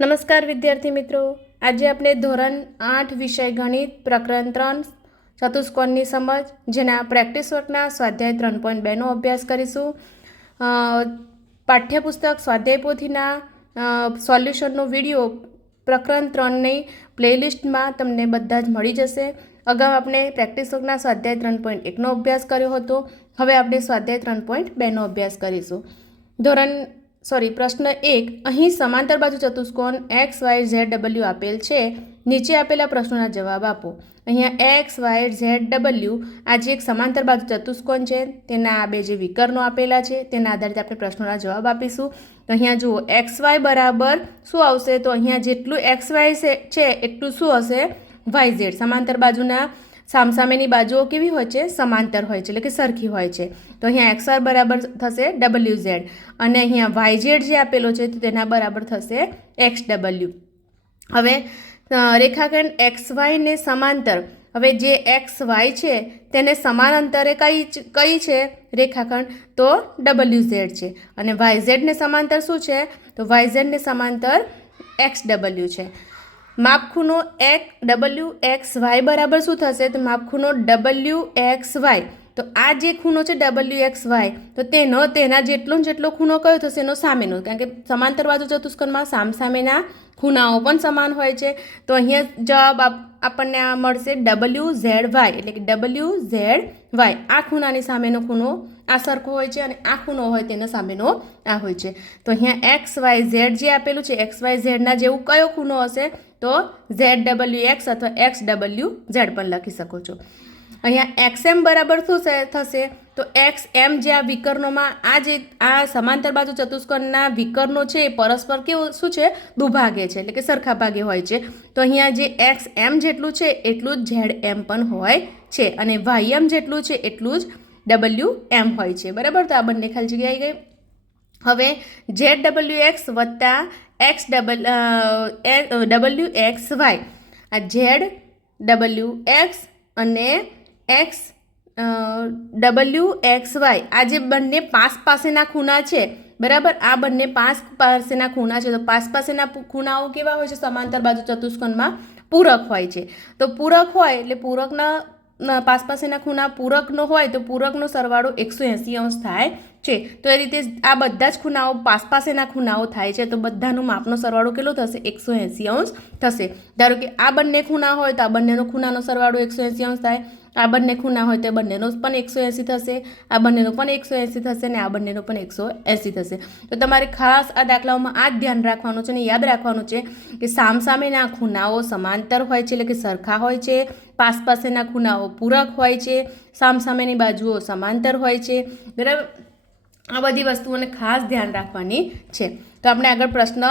નમસ્કાર વિદ્યાર્થી મિત્રો, આજે આપણે ધોરણ 8 વિષય ગણિત પ્રકરણ 3 ચતુષ્કોણની સમજ જેના પ્રેક્ટિસ વર્કના સ્વાધ્યાય 3.2નો અભ્યાસ કરીશું. પાઠ્યપુસ્તક સ્વાધ્યાય પોથીના સોલ્યુશનનો વિડીયો પ્રકરણ 3ની પ્લેલિસ્ટમાં તમને બધા જ મળી જશે. અગાઉ આપણે પ્રેક્ટિસ વર્કના સ્વાધ્યાય 3.1નો અભ્યાસ કર્યો હતો. હવે આપણે સ્વાધ્યાય 3.2નો અભ્યાસ કરીશું. પ્રશ્ન 1. અહીં સમાંતર બાજુ ચતુષ્કોણ એક્સ વાય ઝેડ ડબલ્યુ આપેલ છે. નીચે આપેલા પ્રશ્નોના જવાબ આપો. અહીંયા એક્સ વાય ઝેડ ડબલ્યુ આ જે એક સમાંતર બાજુ ચતુષ્કોણ છે તેના આ બે જે વિકર્ણો આપેલા છે તેના આધારિત આપણે પ્રશ્નોના જવાબ આપીશું. તો અહીંયા જુઓ એક્સ વાય બરાબર શું આવશે, તો અહીંયા જેટલું એક્સ વાય છે એટલું શું હશે, વાય ઝેડ. સમાંતર બાજુના સામસામેની બાજુઓ કેવી હોય છે, સમાંતર હોય છે, એટલે કે સરખી હોય છે. તો અહીંયા એક્સ વાય બરાબર થશે ડબલ્યુ ઝેડ અને અહીંયા વાય ઝેડ જે આપેલો છે તો તેના બરાબર થશે એક્સ ડબલ્યુ. હવે રેખાખંડ એક્સ વાયને સમાંતર, હવે જે એક્સ વાય છે તેને સમાન અંતરે કઈ છે રેખાખંડ, તો ડબલ્યુ ઝેડ છે. અને વાય ઝેડને સમાંતર શું છે, તો વાય ઝેડને સમાંતર એક્સ ડબલ્યુ છે. માપખૂણો ડબલ્યુ એક્સ વાય બરાબર શું થશે, તો માપખૂણો ડબલ્યુ એક્સ વાય. તો આ જે ખૂણો છે ડબલ્યુ એક્સ વાય, તો તેના જેટલો ખૂણો કયો થશે, એનો સામેનો. કારણ કે સમાંતર બાજુ ચતુષ્કોણમાં સામસામેના ખૂણાઓ પણ સમાન હોય છે. તો અહીંયા જવાબ આપણને આ મળશે ડબલ્યુ ઝેડ વાય, એટલે કે ડબલ્યુ ઝેડ વાય. આ ખૂણાની સામેનો ખૂણો આ સરખો હોય છે અને આ ખૂણો હોય તેના સામેનો આ હોય છે. તો અહીંયા એક્સ વાય ઝેડ જે આપેલું છે, એક્સ વાય ઝેડના જેવું કયો ખૂણો હશે, તો ઝેડ ડબલ્યુ એક્સ અથવા એક્સ ડબલ્યુ ઝેડ પણ લખી શકો છો. અહીંયા એક્સ એમ બરાબર શું થશે, તો એક્સ એમ જે આ વિકર્ણોમાં આ સમાંતર બાજુ ચતુષ્કોણના વિકર્ણો છે એ પરસ્પર કેવું શું છે, દુભાગે છે, એટલે કે સરખા ભાગે હોય છે. તો અહીંયા જે એક્સ એમ જેટલું છે એટલું જ ઝેડ એમ પણ હોય છે અને વાય એમ જેટલું છે એટલું જ ડબલ્યુ એમ હોય છે. બરાબર, તો આ બંને ખાલી જગ્યા આવી ગઈ. હવે ઝેડ ડબલ્યુ એક્સ વત્તા એક્સ ડબલ્યુ એક્સ વાય, આ ઝેડ ડબલ્યુ એક્સ અને એક્સ ડબલ્યુ એક્સ વાય આ જે બંને પાસેના ખૂણા છે, બરાબર, આ બંને પાસેના ખૂણા છે. તો પાસેના ખૂણાઓ કેવા હોય છે, સમાંતર બાજુ ચતુષ્કોણમાં પૂરક હોય છે. તો પૂરક હોય એટલે પૂરકના પાસેના ખૂણા પૂરકનો હોય તો પૂરકનો સરવાળો 180 અંશ થાય છે. તો એ રીતે આ બધા જ ખૂણાઓ પાસેના ખૂણાઓ થાય છે. તો બધાનું માપનો સરવાળો કેટલો થશે, 180 અંશ થશે. ધારો કે આ બંને ખૂણા હોય તો આ બંનેનો ખૂણાનો સરવાળો 180 અંશ થાય. આ બંને ખૂણા હોય તો બંનેનો પણ 180 થશે, આ બંનેનો પણ 180 થશે અને આ બંનેનો પણ 180 થશે. તો તમારે ખાસ આ દાખલાઓમાં આ જ ધ્યાન રાખવાનું છે અને યાદ રાખવાનું છે કે સામસામેના ખૂણાઓ સમાંતર હોય છે, એટલે કે સરખા હોય છે. પાસેના ખૂણાઓ પૂરક હોય છે, સામસામેની બાજુઓ સમાંતર હોય છે. બરાબર, આ બધી વસ્તુઓને ખાસ ધ્યાન રાખવાની છે. તો આપણે આગળ પ્રશ્ન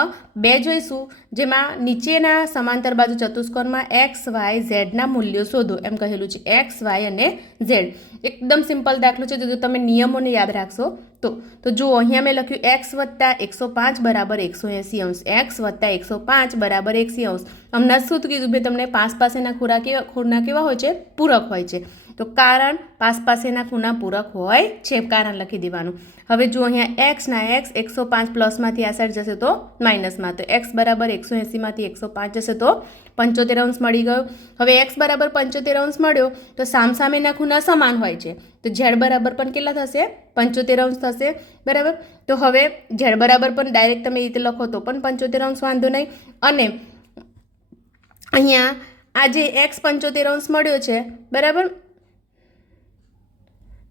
2 જોઈશું, જેમાં નીચેના સમાંતર બાજુ ચતુષ્કોણમાં એક્સ વાય ઝેડના મૂલ્યો શોધો એમ કહેલું છે. એક્સ વાય અને ઝેડ એકદમ સિમ્પલ દાખલો છે. જો તમે નિયમોને યાદ રાખશો તો જુઓ, અહીંયા મેં લખ્યું એક્સ વત્તા 105 બરાબર 180 અંશ, એક્સ વત્તા 105 બરાબર 180 અંશ. હમણાં શું કીધું મેં તમને, પાસેના ખૂણા કેવા હોય છે, પૂરક હોય છે. તો કારણ પાસેના ખૂણા પૂરક હોય છે, કારણ લખી દેવાનું. હવે જો અહીંયા એક્સના એક્સ 105 પ્લસમાંથી આ સાઈડ જશે તો માઇનસમાં, તો એક્સ બરાબર 180માંથી 105 જશે તો 75 અંશ મળી ગયો. હવે એક્સ બરાબર 75 અંશ મળ્યો તો સામસામેના ખૂણા સમાન હોય છે. તો ઝેડ બરાબર પણ કેટલા થશે, 75 અંશ થશે. બરાબર, તો હવે ઝેડ બરાબર પણ ડાયરેક્ટ તમે એ રીતે લખો તો પણ 75 અંશ વાંધો નહીં. અને અહીંયા આ જે એક્સ 75 અંશ મળ્યો છે, બરાબર,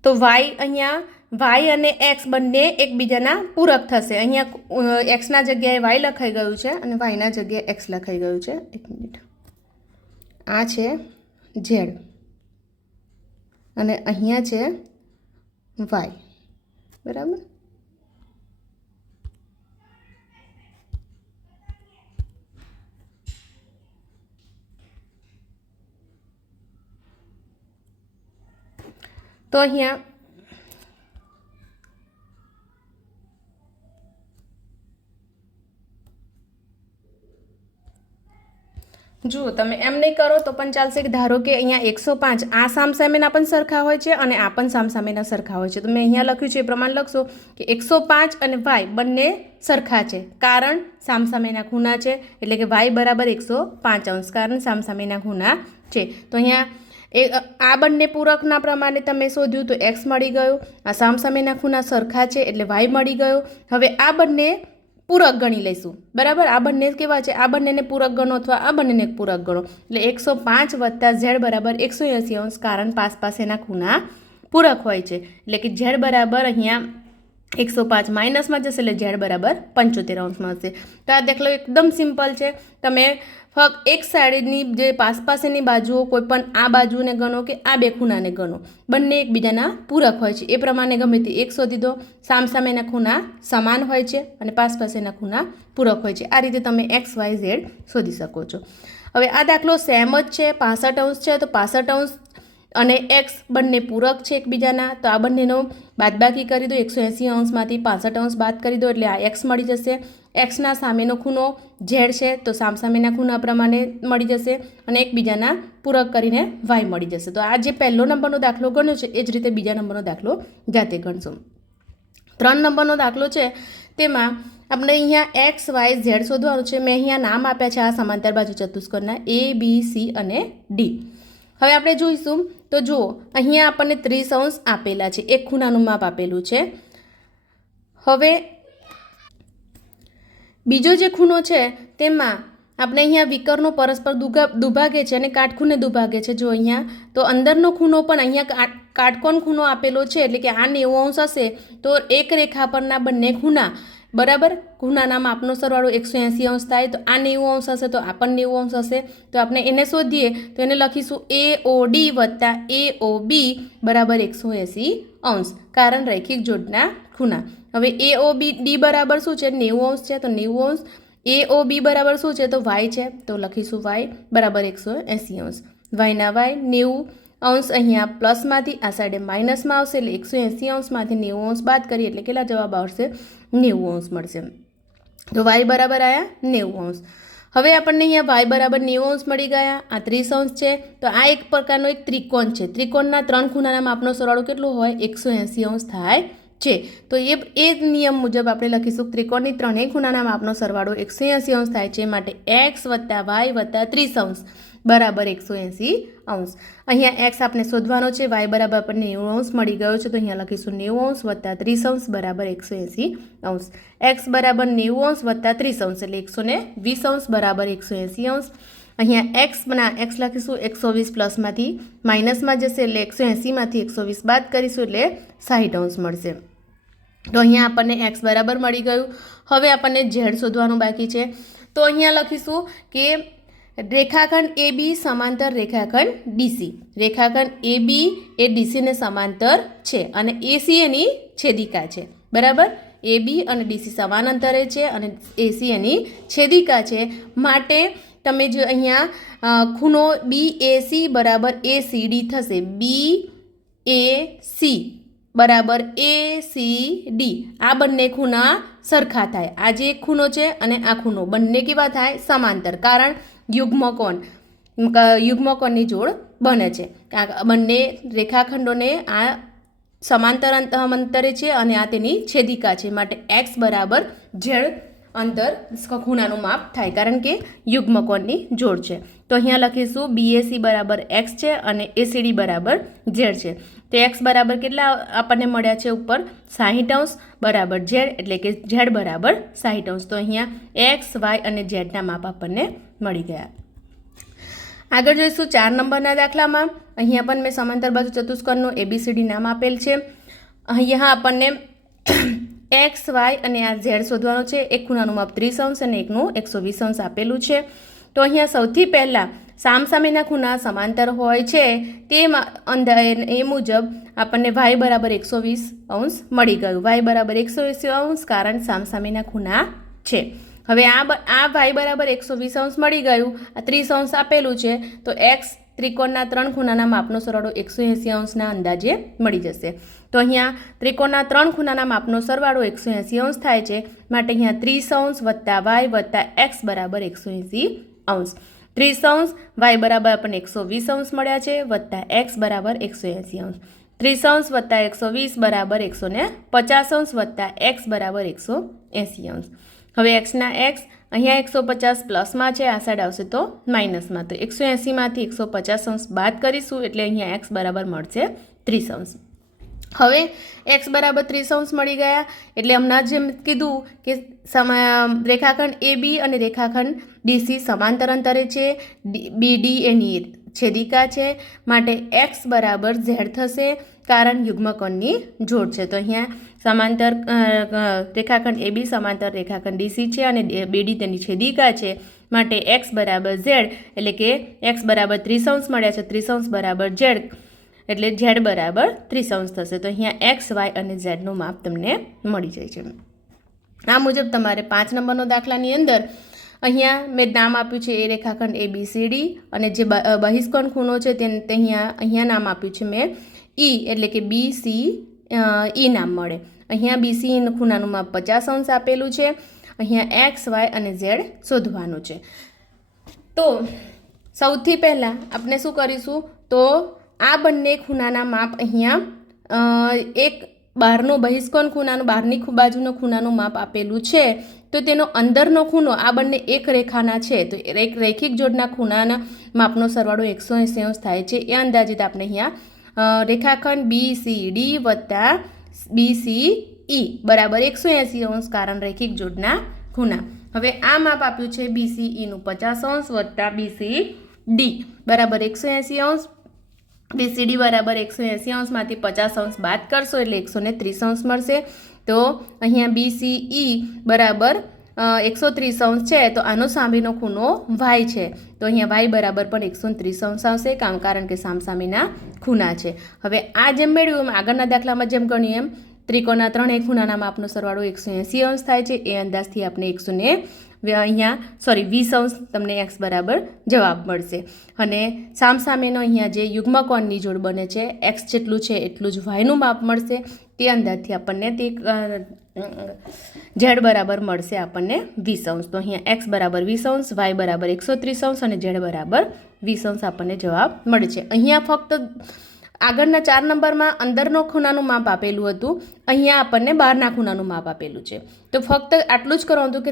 તો અહીંયા વાય અને એક્સ બંને એકબીજાના પૂરક થશે. અહીંયા એક્સના જગ્યાએ વાય લખાઈ ગયું છે અને વાયના જગ્યાએ એક્સ લખાઈ ગયું છે. એક મિનિટ, આ છે ઝેડ અને અહીંયા છે વાય. બરાબર, તો અહીંયા જુઓ તમે એમ નહીં કરો તો પણ ચાલશે. ધારો કે અહીંયા 105 આ સામસામેના પણ સરખા હોય છે અને આ પણ સામસામેના સરખા હોય છે. તો મેં અહીંયા લખ્યું છે એ પ્રમાણે લખશો કે 105 અને y બંને સરખા છે કારણ સામસામેના ખૂણા છે, એટલે કે y બરાબર 105 અંશ કારણ સામસામેના ખૂણા છે. તો અહીંયા આ બંને પૂરકના પ્રમાણે તમે શોધ્યું તો x મળી ગયો, આ સામસામેના ખૂણા સરખા છે એટલે y મળી ગયો. હવે આ બંને પૂરક ગણી લઈશું, બરાબર. આ બંને કેવા છે, આ બંનેને પૂરક ગણો અથવા આ બંનેને પૂરક ગણો એટલે 105 વત્તા z બરાબર 180 અંશ કારણ પાસેના ખૂણા પૂરક હોય છે, એટલે કે z બરાબર અહીંયા 105 માઇનસમાં જશે એટલે z બરાબર 75 અંશ મળશે. તો આ દાખલો એકદમ સિમ્પલ છે. તમે ફક્ત એક સાઈડની જે પાસેની બાજુઓ કોઈ પણ આ બાજુને ગણો કે આ બે ખૂણાને ગણો, બંને એકબીજાના પૂરક હોય છે એ પ્રમાણે ગમે તે એક શોધી દો. સામસામેના ખૂણા સમાન હોય છે અને પાસેના ખૂણા પૂરક હોય છે. આ રીતે તમે x y z શોધી શકો છો. હવે આ દાખલો સેમ જ છે, 65 અંશ છે તો 65 અંશ અને x બંને પૂરક છે એકબીજાના, તો આ બંનેનો બાદબાકી કરી દો. 180 અંશમાંથી 65 અંશ બાદ કરી દો એટલે આ x મળી જશે. xના સામેનો ખૂણો z છે તો સામસામેના ખૂણા પ્રમાણે મળી જશે અને એકબીજાના પૂરક કરીને y મળી જશે. તો આ જે પહેલો નંબરનો દાખલો ગણ્યો છે એ જ રીતે બીજા નંબરનો દાખલો જાતે ગણશો. 3 નંબરનો દાખલો છે તેમાં આપણે અહીંયા x y z શોધવાનું છે. મેં અહીંયા નામ આપ્યા છે આ સમાંતર બાજુ ચતુષ્કોણના A B C અને D. હવે આપણે જોઈશું તો જુઓ અહીંયા આપણને 30 અંશ આપેલા છે, એક ખૂણાનું માપ આપેલું છે. હવે બીજો જે ખૂણો છે તેમાં આપણે અહીંયા વિકર્ણો પરસ્પર દુભાગે છે અને કાટખૂણે દુભાગે છે. જો અહીંયા તો અંદરનો ખૂણો પણ અહીંયા કાટકોણ ખૂણો આપેલો છે, એટલે કે આ 90 અંશ હશે તો એક રેખા પરના બંને ખૂણા બરાબર ખૂણાના માપનો સરવાળો 180 અંશ થાય. તો આ 90 અંશ હશે તો આ પણ 90 અંશ હશે. તો આપણે એને શોધીએ તો એને લખીશું AOD વત્તા AOB બરાબર 180 અંશ કારણ રૈખિક જોડના ખૂણા. હવે AOB D બરાબર શું છે, 90 અંશ છે તો 90 અંશ. AOB બરાબર શું છે તો y છે તો લખીશું y બરાબર 180 અંશ. yના y 90 અંશ અહીંયા પ્લસમાંથી આ સાઈડે માઇનસમાં આવશે એટલે 180 અંશમાંથી 90 અંશ બાદ કરીએ એટલે કેટલા જવાબ આવશે, 90 અંશ મળશે. તો y બરાબર આવ્યા 90 અંશ. હવે આપણને અહીંયા y બરાબર 90 અંશ મળી ગયા. આ 30 અંશ છે તો આ એક પ્રકારનો એક ત્રિકોણ છે. ત્રિકોણના 3 ખૂણાના માપનો સરવાળો કેટલો હોય, 180 અંશ થાય છે. તો એ નિયમ મુજબ આપણે લખીશું ત્રિકોણની ત્રણેય ખૂણાના માપનો સરવાળો 180 અંશ થાય છે, માટે x વત્તા y વત્તા 30 અંશ બરાબર 180 અંશ. અહીંયા x આપણે શોધવાનો છે, y બરાબર આપણને 90 અંશ મળી ગયો છે તો અહીંયા લખીશું 90 અંશ વત્તા 30 અંશ બરાબર 180 અંશ. x બરાબર 90 અંશ વત્તા 30 અંશ એટલે 120 અંશ બરાબર 180 અંશ. અહીંયા x લખીશું 120 પ્લસમાંથી માઇનસમાં જશે એટલે 180માંથી 120 બાદ કરીશું એટલે 60 અંશ મળશે. તો અહીંયા આપણને x બરાબર મળી ગયું. હવે આપણને z શોધવાનું બાકી છે. તો અહીંયા લખીશું કે રેખાખંડ AB સમાંતર રેખાખંડ DC. રેખાખંડ AB એ DC ને સમાંતર છે અને AC એની છેદિકા છે, બરાબર. AB અને DC સમાન અંતરે છે અને AC એની છેદિકા છે, માટે તમે જો અહીંયા ખૂણો BAC બરાબર ACD થશે. BAC બરાબર ACD આ બંને ખૂણા સરખા થાય. આ જે ખૂણો છે અને આ ખૂણો બંને કેવા થાય, સમાંતર, કારણ યુગ્મકોણની જોડ બને છે. બંને રેખાખંડોને આ સમાંતર અંતરે છે અને આ તેની છેદિકા છે, માટે x બરાબર z અંતર ખૂણાનું માપ થાય કારણ કે યુગ્મકોણની જોડ છે. તો અહીંયા લખીશું BAC બરાબર x છે અને ACD બરાબર z છે. તો x બરાબર કેટલા આપણને મળ્યા છે ઉપર, 60 અંશ બરાબર z એટલે કે z બરાબર 60 અંશ. તો અહીંયા x y અને z ના માપ આપણને મળી ગયા. આગળ જોઈશું 4 નંબરના દાખલામાં. અહીંયા પણ મેં સમાંતર બાજુ ચતુષ્કોણનું ABCD નામ આપેલ છે. અહીંયા આપણને x y અને આ z શોધવાનો છે. એક ખૂણાનું માપ 30 અંશ અને એકનું 120 અંશ આપેલું છે. તો અહીંયા સૌથી પહેલાં સામસામેના ખૂણા સમાંતર હોય છે તે એ મુજબ આપણને y બરાબર 120 અંશ મળી ગયું. y બરાબર 180 અંશ કારણ સામસામેના ખૂણા છે. હવે આ y બરાબર 120 અંશ મળી ગયું, આ 30 અંશ આપેલું છે તો x ત્રિકોણના 3 ખૂણાના માપનો સરવાળો 180 અંશના અંદાજે મળી જશે. તો અહીંયા ત્રિકોણના 3 ખૂણાના માપનો સરવાળો 180 અંશ થાય છે, માટે અહીંયા 30 અંશ વત્તા y વત્તા x બરાબર 180 અંશ. 30° y બરાબર આપણને 120° મળ્યા છે વત્તા x બરાબર 180°, 30° વત્તા 120 બરાબર 150° વત્તા x બરાબર 180°. હવે xના x અહીંયા 150 પ્લસમાં છે, આ સાઈડ આવશે તો માઇનસમાં, તો 180માંથી 150° બાદ કરીશું એટલે અહીંયા x બરાબર મળશે 30°. હવે x બરાબર 30° મળી ગયા એટલે હમણાં જેમ કીધું કે રેખાખંડ AB અને રેખાખંડ DC સમાંતર અંતરે છે, BD એની છેદિકા છે, માટે x બરાબર z થશે કારણ યુગ્મકોણની જોડ છે. તો અહીંયા સમાંતર રેખાખંડ AB સમાંતર રેખાખંડ DC છે અને BD તેની છેદિકા છે, માટે x બરાબર z એટલે કે x બરાબર 30° મળ્યા છે, 30° બરાબર z એટલે z બરાબર 30° થશે. તો અહીંયા x, y અને zનું માપ તમને મળી જાય છે. આ મુજબ તમારે 5 નંબરનો દાખલાની અંદર અહીંયા મેં નામ આપ્યું છે એ રેખાખંડ ABCD અને જે બહિષ્કોણ ખૂણો છે તે અહીંયા નામ આપ્યું છે મેં E એટલે કે BCE નામ મળે. અહીંયા BCE ખૂણાનું માપ 50° આપેલું છે. અહીંયા x, y અને z શોધવાનું છે. તો સૌથી પહેલાં આપણે શું કરીશું, તો આ બંને ખૂણાના માપ અહીંયા એક બહારનો બહિષ્કોણ ખૂણાનું બહારની બાજુનો ખૂણાનું માપ આપેલું છે, તો તેનો અંદરનો ખૂણો આ બંને એક રેખાના છે, તો એક રેખિક જોડના ખૂણાના માપનો સરવાળો 180° થાય છે. એ અંદાજિત આપણે અહીંયા રેખાખંડ BCD વત્તા BCE બરાબર 180° કારણ રેખિક જોડના ખૂણા. હવે આ માપ આપ્યું છે BCEનું 50° વત્તા BCD બરાબર 180°, BCD બરાબર 180°માંથી 50° બાદ કરશો એટલે 130° મળશે. તો અહીંયા BCE બરાબર 130° છે, તો આનો સામેનો ખૂણો y છે, તો અહીંયા y બરાબર પણ 130° આવશે કારણ કે સામસામેના ખૂણા છે. હવે આ જેમ મેળવ્યું એમ આગળના દાખલામાં જેમ ગણ્યું એમ ત્રિકોણના ત્રણેય ખૂણાના માપનો સરવાળો 180° થાય છે. એ અંદાજથી આપણે 20° તમને x બરાબર જવાબ મળશે. અને સામસામેનો અહીંયા જે યુગ્મકોણની જોડ બને છે x જેટલું છે એટલું જ yનું માપ મળશે. તે અંદાજથી આપણને તે z બરાબર મળશે આપણને 20°. તો અહીંયા x બરાબર 20°, y બરાબર 130° અને z બરાબર 20° આપણને જવાબ મળે છે. અહીંયા ફક્ત આગળના 4 નંબરમાં અંદરનો ખૂણાનું માપ આપેલું હતું, અહીંયા આપણને બહારના ખૂણાનું માપ આપેલું છે. તો ફક્ત આટલું જ કરવાનું હતું કે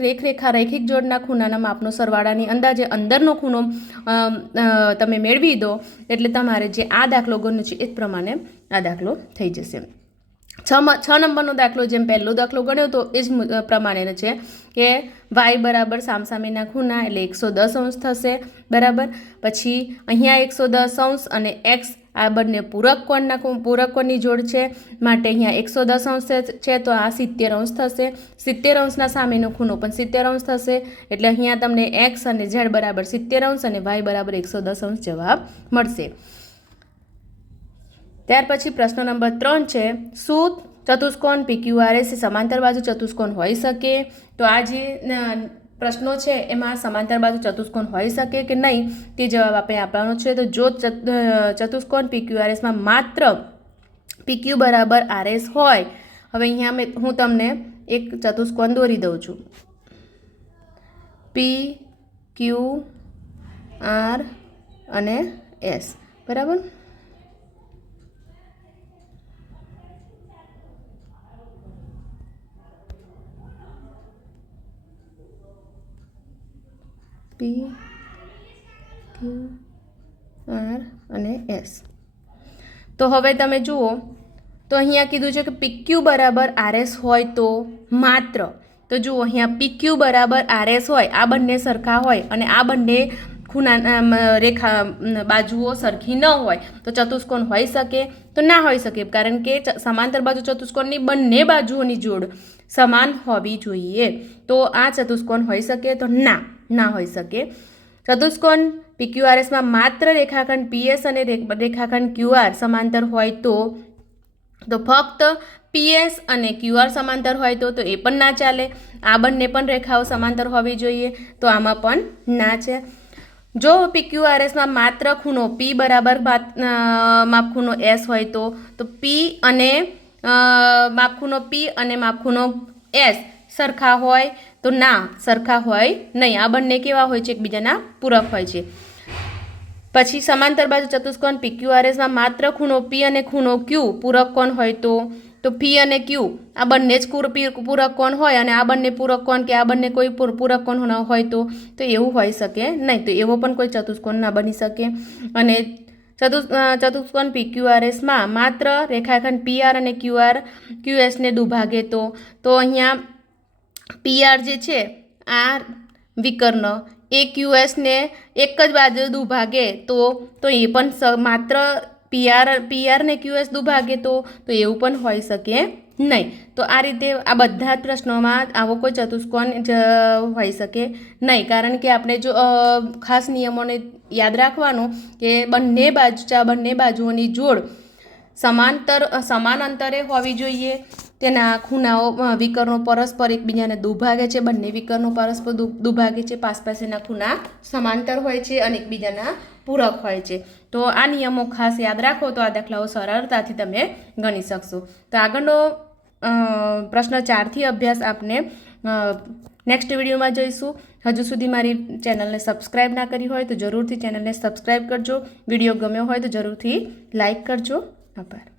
રેખિક જોડના ખૂણાના માપનો સરવાળાની અંદાજે અંદરનો ખૂણો તમે મેળવી દો એટલે તમારે જે આ દાખલો ગણ્યો છે એ જ પ્રમાણે આ દાખલો થઈ જશે. 6 નંબરનો દાખલો જેમ પહેલો દાખલો ગણ્યો તો એ જ પ્રમાણેનો છે કે y બરાબર સામસામેના ખૂણા એટલે 110° થશે બરાબર. પછી અહીંયા 110° અને x આ બંને પૂરક કોણની જોડ છે, માટે અહીંયા 110° છે તો આ 70° થશે. 70°ના સામેનો ખૂણો પણ 70° થશે એટલે અહીંયા તમને x અને z બરાબર 70° અને y બરાબર 110° જવાબ મળશે. ત્યાર પછી પ્રશ્ન નંબર 3 છે, શું ચતુષ્કોણ PQRS સમાંતર બાજુ ચતુષ્કોણ હોઈ શકે? તો આ જે પ્રશ્નો છે એમાં સમાંતર બાજુ ચતુષ્કોણ હોઈ શકે કે નહીં તે જવાબ આપણે આપવાનો છે. તો જો ચતુષ્કોણ PQRSમાં માત્ર PQ બરાબર RS હોય, હવે અહીંયા હું તમને એક ચતુષ્કોણ દોરી દઉં છું, PQ R અને S બરાબર. P, Q, R અને S. તો હવે તમે જુઓ તો અહીંયા કીધું છે કે PQ બરાબર RS હોય તો માત્ર, તો જુઓ અહીંયા PQ બરાબર RS હોય, આ બંને સરખા હોય અને આ બંને ખૂણા રેખા બાજુઓ સરખી ન હોય તો ચતુષ્કોણ હોઈ શકે? તો ના હોઈ શકે, કારણ કે સમાંતર બાજુ ચતુષ્કોણની બંને બાજુઓની જોડ સમાન હોવી જોઈએ. તો આ ચતુષ્કોણ હોઈ શકે? તો ના હોઈ શકે. ચતુષ્કોણ PQRSમાં માત્ર રેખાખંડ PS અને રેખાખંડ QR સમાંતર હોય તો ફક્ત PS અને QR સમાંતર હોય તો એ પણ ના ચાલે. આ બંને પણ રેખાઓ સમાંતર હોવી જોઈએ, તો આમાં પણ ના છે. જો PQRSમાં માત્ર ખૂણો P બરાબર માપખૂણો S હોય તો P અને માપખૂણો P અને માપખૂણો S સરખા હોય તો ના, સરખા હોય નહીં. આ બંને કેવા હોય છે? એકબીજાના પૂરક હોય છે. પછી સમાંતર બાજુ ચતુષ્કોણ PQRSમાં માત્ર ખૂણો P અને ખૂણો Q પૂરક કોણ હોય તો P અને Q આ બંને જ પૂરક કોણ હોય અને આ બંને પૂરક કોણ કે આ બંને કોઈ પૂરક કોણ હોય તો એવું હોઈ શકે નહીં. તો એવો પણ કોઈ ચતુષ્કોણ ના બની શકે. અને ચતુષ્કોણ PQRSમાં માત્ર રેખાખંડ PR અને QSને દુભાગે તો અહીંયા PR જે છે આ વિકર્ણ એ QSને એક જ બાજુ દુભાગે તો એ પણ માત્ર PR ને QS દુભાગે તો એવું પણ હોઈ શકે નહીં. તો આ રીતે આ બધા જ પ્રશ્નોમાં આવો કોઈ ચતુષ્કોણ હોઈ શકે નહીં. કારણ કે આપણે જો ખાસ નિયમોને યાદ રાખવાનું કે બંને બાજુઓની જોડ સમાન અંતરે હોવી જોઈએ. તેના ખૂણાઓ વિકર્ણો પરસ્પર એકબીજાને દુભાગે છે. બંને વિકર્ણો પરસ્પર દુભાગે છે. પાસેના ખૂણા સમાંતર હોય છે અને એકબીજાના પૂરક હોય છે. તો આ નિયમો ખાસ યાદ રાખો તો આ દાખલાઓ સરળતાથી તમે ગણી શકશો. તો આગળનો પ્રશ્ન 4થી અભ્યાસ આપણે નેક્સ્ટ વિડીયોમાં જોઈશું. હજુ સુધી મારી ચેનલને સબસ્ક્રાઈબ ના કરી હોય તો જરૂરથી ચેનલને સબસ્ક્રાઈબ કરજો. વિડીયો ગમ્યો હોય તો જરૂરથી લાઈક કરજો. આભાર.